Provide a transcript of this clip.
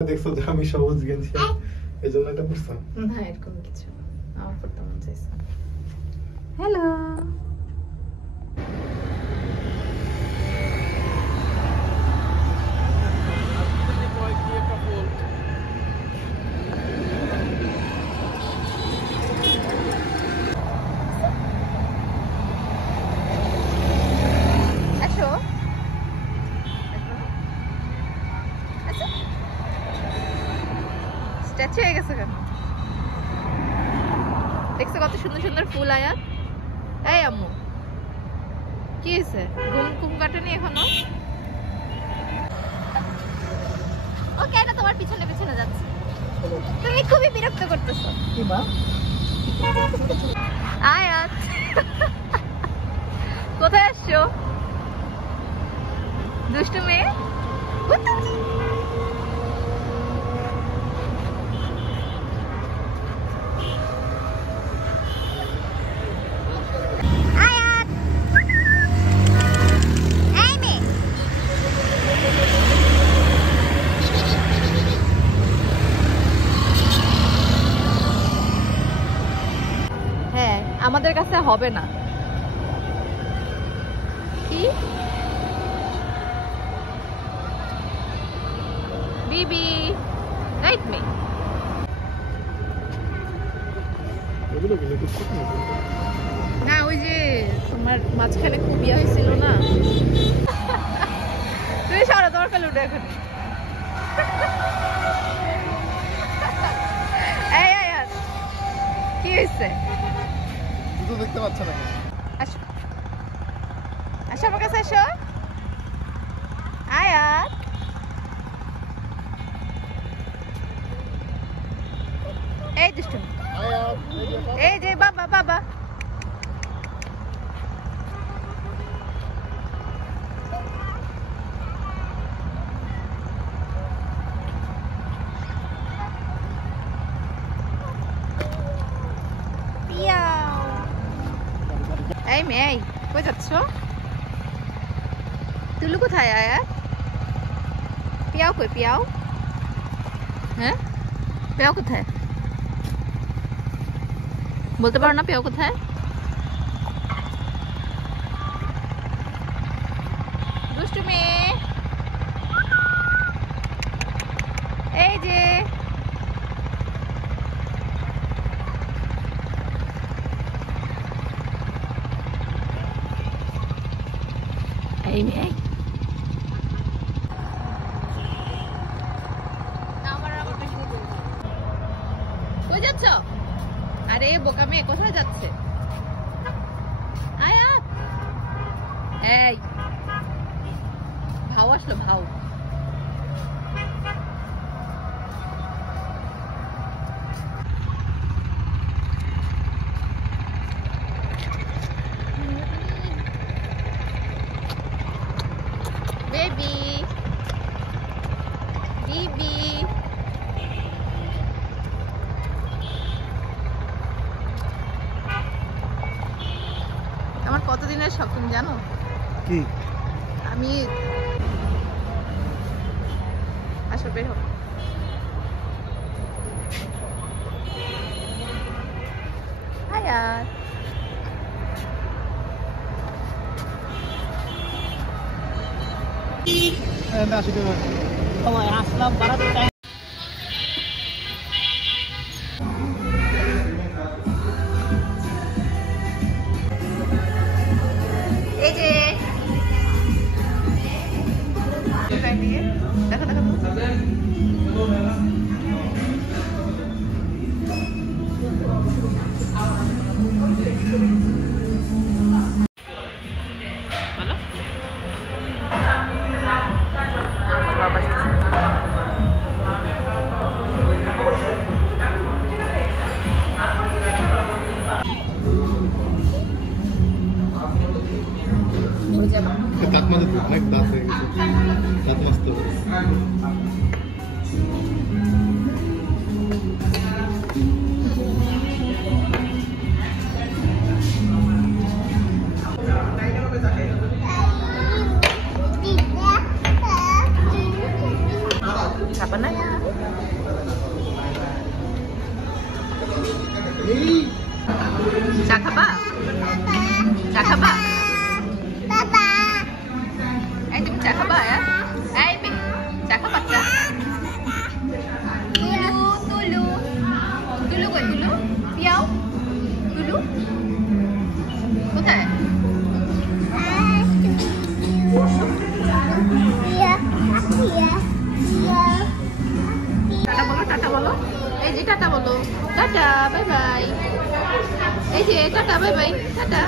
দেখছো যে আমি সবুজ গেঞ্জি এই জন্য এটা পড়তাম না এরকম কিছু আমার পড়তে মন চাইছে। হ্যালো স্ট্যাচু হয়ে গেছে কেন? দেখছো কত সুন্দর সুন্দর ফুল আয়াত। এই আম্মু কি হয়েছে? ঘুম কাটেনি এখনো? ও কেন তোমার পিছনে পিছনে যাচ্ছে? তুমি খুবই বিরক্ত করতেছো। কি মা আয়াত কোথায় আসছো? দুষ্টু মেয়ে আমাদের কাছে হবে না। কি বিবি রাইট মি না ওই যে তোমার মাঝখানে খুব ইয়া হয়েছিল না। তুমি সারা দরকার উঠে এখন। এই আয়াত কি হয়েছে? দেখতে পাচ্ছ না? আসো আসো আমার কাছে আসো। আয়াত এই দুষ্টু এই যে বাবা বাবা এই মেয়ে কই যাচ্ছ? তুলু কোথায়? আয়াত পিয়াও কই? পিয়াও হ্যাঁ পিয়াও কোথায় বলতে পারো না? পিয়াও কোথায়? দুষ্টু মেয়ে এই যে এই মেয়ে কই যাচ্ছ? আরে বোকা মেয়ে কোথায় যাচ্ছে? আয়াত এই ভাও আসলো ভাও। বেবি বিবি আমার কতদিনের শখ তুমি জানো? কি? আমি আসো বের হোক। আয়াত আসলাম বাড়াতে এই যে দেখো দেখো চা খাবা? চা খাবা? এই তুমি চা খাবা? এই চা খাবা? চা তুলু তুলু কই? তুলু পিয়াও? তুলু কোথায়? টাটা বলো, টাটা বলো। এই যে টাটা বলো, টাটা বাই বাই। এই যে টাটা বাই বাই, টাটা।